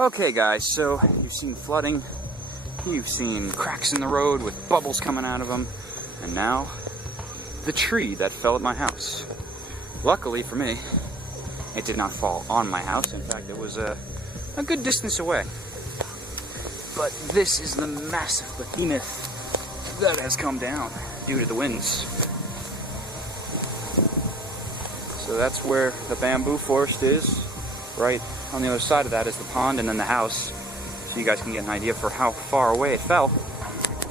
Okay guys, so you've seen flooding, you've seen cracks in the road with bubbles coming out of them, and now the tree that fell at my house. Luckily for me, it did not fall on my house. In fact, it was a good distance away. But this is the massive behemoth that has come down due to the winds. So that's where the bamboo forest is. Right on the other side of that is the pond and then the house. So you guys can get an idea for how far away it fell.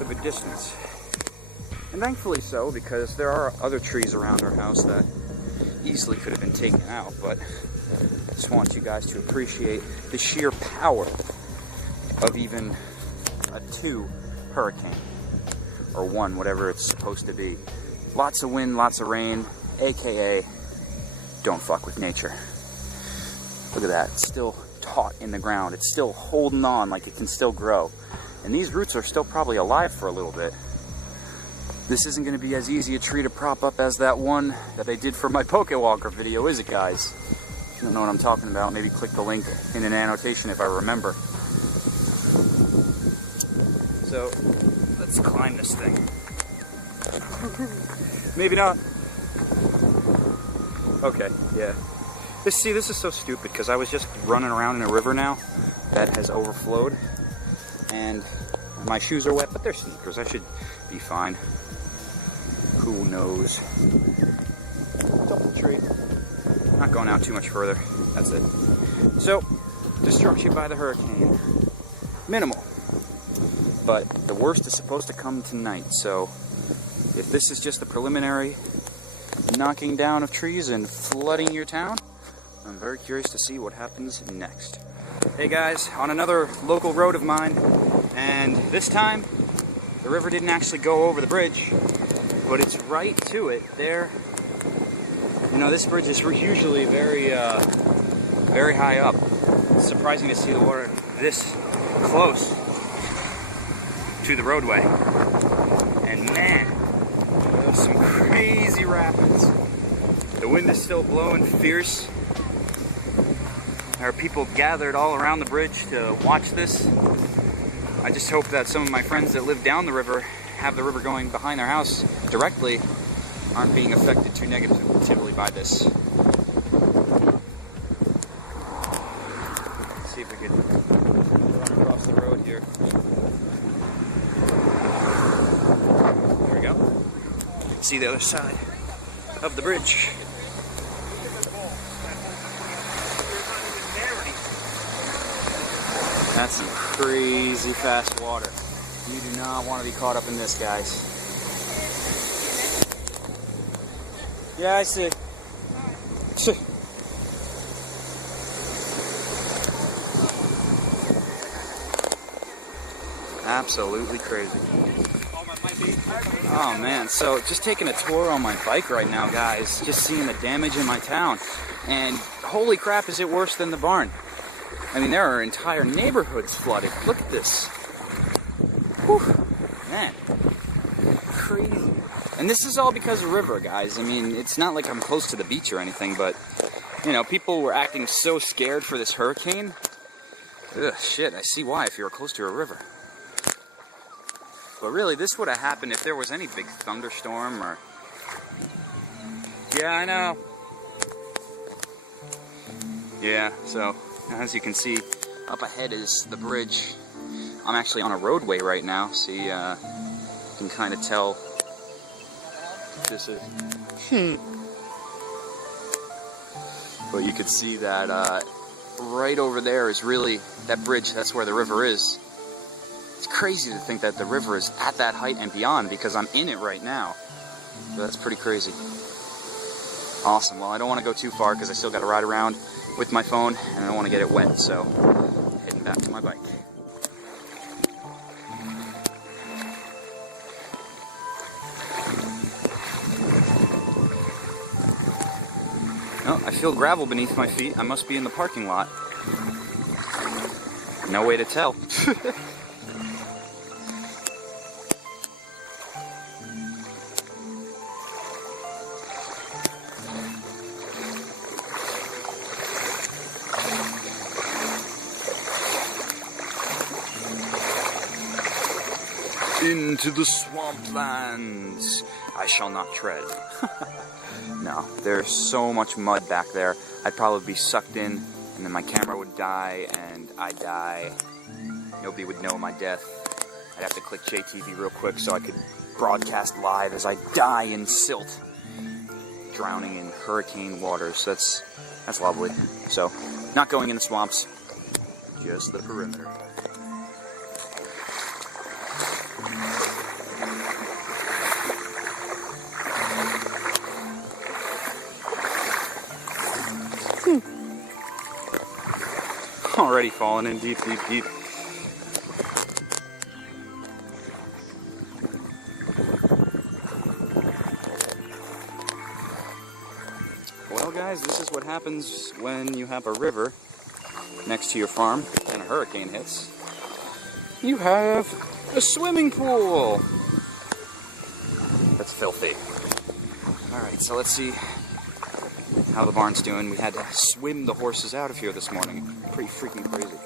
A good distance. And thankfully so, because there are other trees around our house that easily could have been taken out. But I just want you guys to appreciate the sheer power of even a 2 hurricane. Or 1, whatever it's supposed to be. Lots of wind, lots of rain, aka don't fuck with nature. Look at that, it's still taut in the ground. It's still holding on like it can still grow. And these roots are still probably alive for a little bit. This isn't gonna be as easy a tree to prop up as that one that I did for my Pokewalker video, is it guys? If you don't know what I'm talking about, maybe click the link in an annotation if I remember. So, let's climb this thing. Maybe not. Okay, yeah. See, this is so stupid because I was just running around in a river now that has overflowed, and my shoes are wet, but they're sneakers. I should be fine. Who knows? It's up the tree. Not going out too much further. That's it. So, destruction by the hurricane. Minimal. But the worst is supposed to come tonight, so if this is just the preliminary knocking down of trees and flooding your town, I'm very curious to see what happens next. Hey guys, on another local road of mine, and this time the river didn't actually go over the bridge, but it's right to it there. You know, this bridge is usually very high up. It's surprising to see the water this close to the roadway. And man, there's some crazy rapids. The wind is still blowing fierce. There are people gathered all around the bridge to watch this. I just hope that some of my friends that live down the river, have the river going behind their house directly, aren't being affected too negatively by this. Let's see if we can run across the road here. There we go. See the other side of the bridge. That's some crazy fast water. You do not want to be caught up in this, guys. Yeah, I see. Absolutely crazy. Oh man, so just taking a tour on my bike right now, guys. Just seeing the damage in my town. And holy crap, is it worse than the barn. I mean, there are entire neighborhoods flooded. Look at this. Whew. Man. Crazy. And this is all because of river, guys. I mean, it's not like I'm close to the beach or anything, but, you know, people were acting so scared for this hurricane. Ugh, shit, I see why if you were close to a river. But really, this would have happened if there was any big thunderstorm or... Yeah, I know. Yeah, so... As you can see, up ahead is the bridge. I'm actually on a roadway right now. See, you can kind of tell this is... But you could see that right over there is really, that bridge, that's where the river is. It's crazy to think that the river is at that height and beyond because I'm in it right now. So that's pretty crazy. Awesome. Well, I don't want to go too far because I still got to ride around with my phone and I don't want to get it wet, so heading back to my bike. Oh, I feel gravel beneath my feet. I must be in the parking lot. No way to tell. Into the swamplands I shall not tread. No, there's so much mud back there. I'd probably be sucked in, and then my camera would die, and I'd die. Nobody would know my death. I'd have to click JTV real quick so I could broadcast live as I die in silt, drowning in hurricane waters. That's lovely. So, not going in the swamps, just the perimeter. Already falling in deep, deep, deep. Well, guys, this is what happens when you have a river next to your farm and a hurricane hits. You have a swimming pool. That's filthy. Alright, so let's see how the barn's doing. We had to swim the horses out of here this morning. Pretty freaking crazy.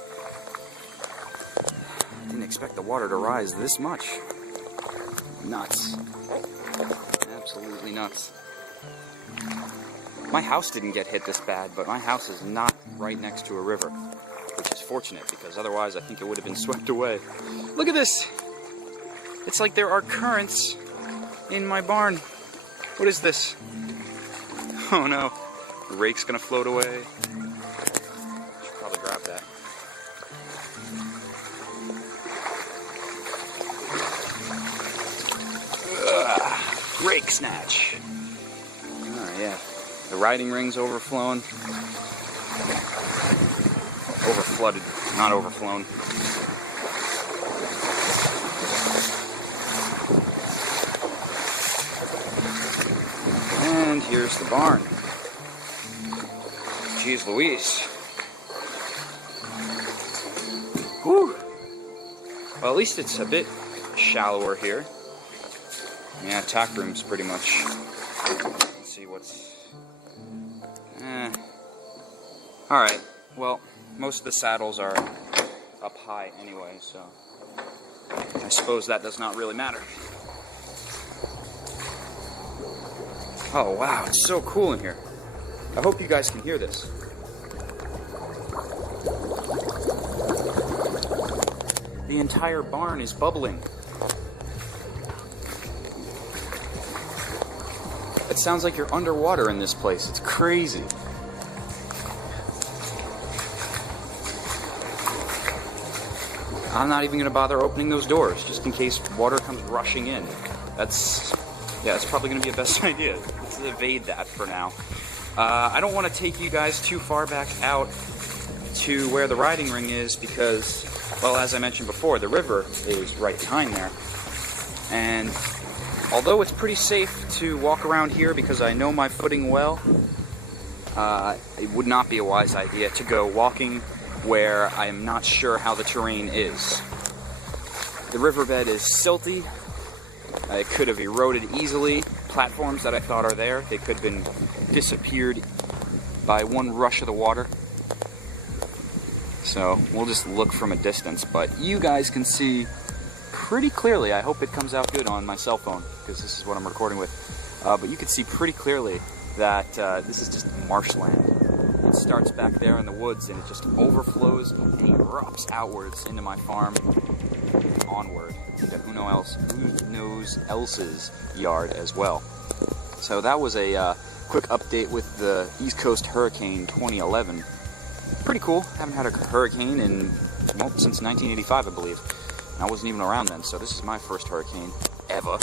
Didn't expect the water to rise this much. Nuts. Absolutely nuts. My house didn't get hit this bad, but my house is not right next to a river, which is fortunate because otherwise I think it would have been swept away. Look at this! It's like there are currents in my barn. What is this? Oh no. The rake's gonna float away. Should probably grab that. Ugh, rake snatch. Oh yeah. The riding ring's overflown. Overflooded, not overflown. And here's the barn. Jeez Louise. Whew. Well, at least it's a bit shallower here. Yeah, tack room's pretty much. Let's see what's. Alright, well, most of the saddles are up high anyway, so I suppose that does not really matter. Oh wow, it's so cool in here. I hope you guys can hear this. The entire barn is bubbling. It sounds like you're underwater in this place. It's crazy. I'm not even going to bother opening those doors, just in case water comes rushing in. That's probably going to be a best idea. Let's evade that for now. I don't want to take you guys too far back out to where the riding ring is because, well, as I mentioned before, the river is right behind there. And although it's pretty safe to walk around here because I know my footing well, it would not be a wise idea to go walking where I am not sure how the terrain is. The riverbed is silty. It could have eroded easily. Platforms that I thought are there, they could have been disappeared by one rush of the water. So we'll just look from a distance, but you guys can see pretty clearly. I hope it comes out good on my cell phone because this is what I'm recording with. But you can see pretty clearly that this is just marshland. It starts back there in the woods and it just overflows and erupts outwards into my farm, onward into who knows else's yard as well. So that was a quick update with the East Coast Hurricane 2011. Pretty cool. Haven't had a hurricane in, well, since 1985, I believe. I wasn't even around then, so this is my first hurricane ever.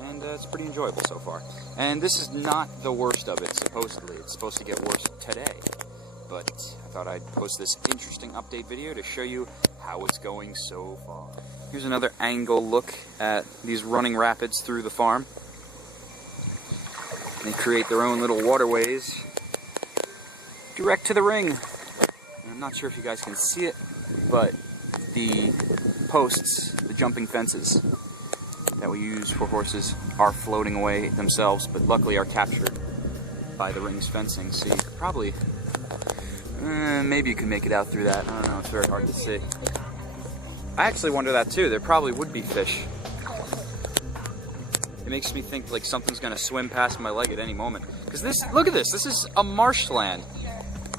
And it's pretty enjoyable so far. And this is not the worst of it, supposedly. It's supposed to get worse today. But I thought I'd post this interesting update video to show you how it's going so far. Here's another angle look at these running rapids through the farm. They create their own little waterways direct to the ring. And I'm not sure if you guys can see it, but the posts, the jumping fences that we use for horses are floating away themselves, but luckily are captured by the ring's fencing. So you could probably, maybe you can make it out through that. I don't know, it's very hard to see. I actually wonder that too. There probably would be fish. It makes me think like something's gonna swim past my leg at any moment. Because this, look at this, this is a marshland.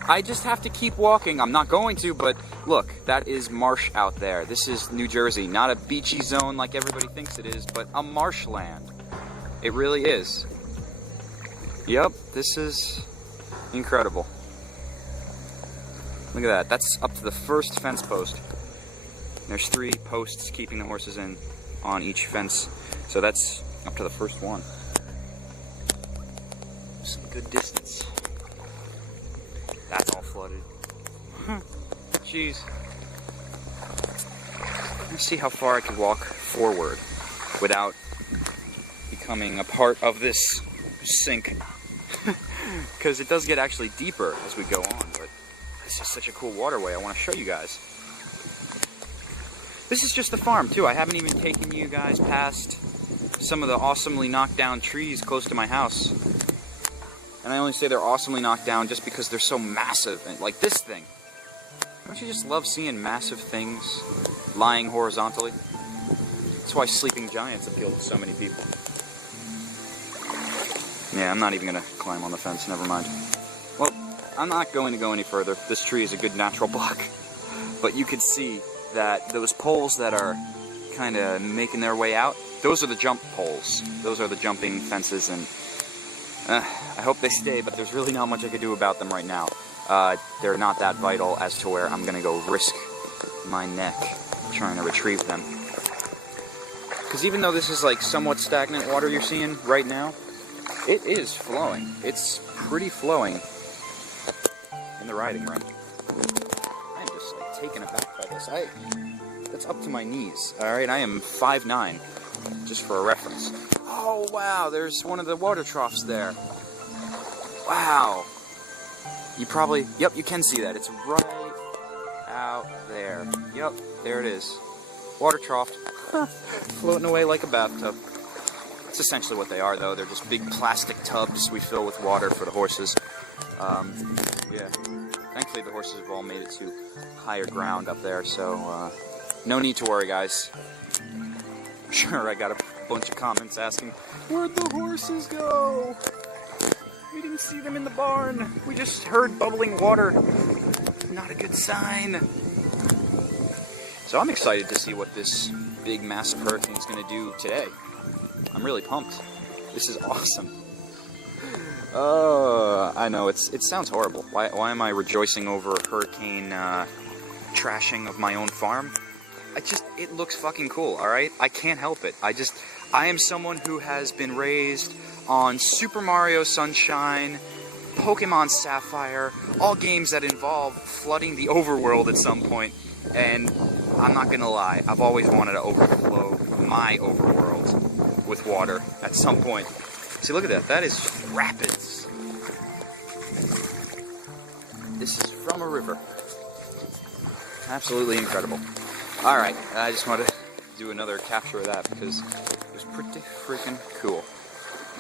I just have to keep walking. I'm not going to, but look, that is marsh out there. This is New Jersey, not a beachy zone like everybody thinks it is, but a marshland. It really is. Yep, this is incredible. Look at that, that's up to the first fence post. There's 3 posts keeping the horses in on each fence, so that's up to the first one. Some good distance. That's all flooded. Jeez. Let's see how far I could walk forward without becoming a part of this sink. Because it does get actually deeper as we go on, but this is such a cool waterway. I want to show you guys. This is just the farm too. I haven't even taken you guys past some of the awesomely knocked down trees close to my house. And I only say they're awesomely knocked down just because they're so massive. And like this thing. Don't you just love seeing massive things lying horizontally? That's why sleeping giants appeal to so many people. Yeah, I'm not even gonna climb on the fence, never mind. Well, I'm not going to go any further. This tree is a good natural block. But you can see that those poles that are kind of making their way out, those are the jump poles. Those are the jumping fences, and I hope they stay, but there's really not much I could do about them right now. They're not that vital as to where I'm gonna go risk my neck trying to retrieve them. Because even though this is like somewhat stagnant water you're seeing right now, it is flowing. It's pretty flowing in the riding ring. I'm just like taken aback by this. That's up to my knees. All right, I am 5'9", just for a reference. Oh wow, there's one of the water troughs there. Wow. You probably, yep, you can see that. It's right out there. Yep, there it is. Water trough. Floating away like a bathtub. That's essentially what they are, though. They're just big plastic tubs we fill with water for the horses. Yeah. Thankfully, the horses have all made it to higher ground up there, so no need to worry, guys. Sure, I got a bunch of comments asking, where'd the horses go? We didn't see them in the barn. We just heard bubbling water. Not a good sign. So I'm excited to see what this big, massive hurricane is going to do today. I'm really pumped. This is awesome. I know, it sounds horrible. Why am I rejoicing over a hurricane trashing of my own farm? It looks fucking cool, alright? I can't help it. I am someone who has been raised on Super Mario Sunshine, Pokemon Sapphire, all games that involve flooding the overworld at some point. And I'm not gonna lie, I've always wanted to overflow my overworld with water at some point. See, look at that. That is rapids. This is from a river. Absolutely incredible. Alright, I just wanted to do another capture of that because it was pretty freaking cool.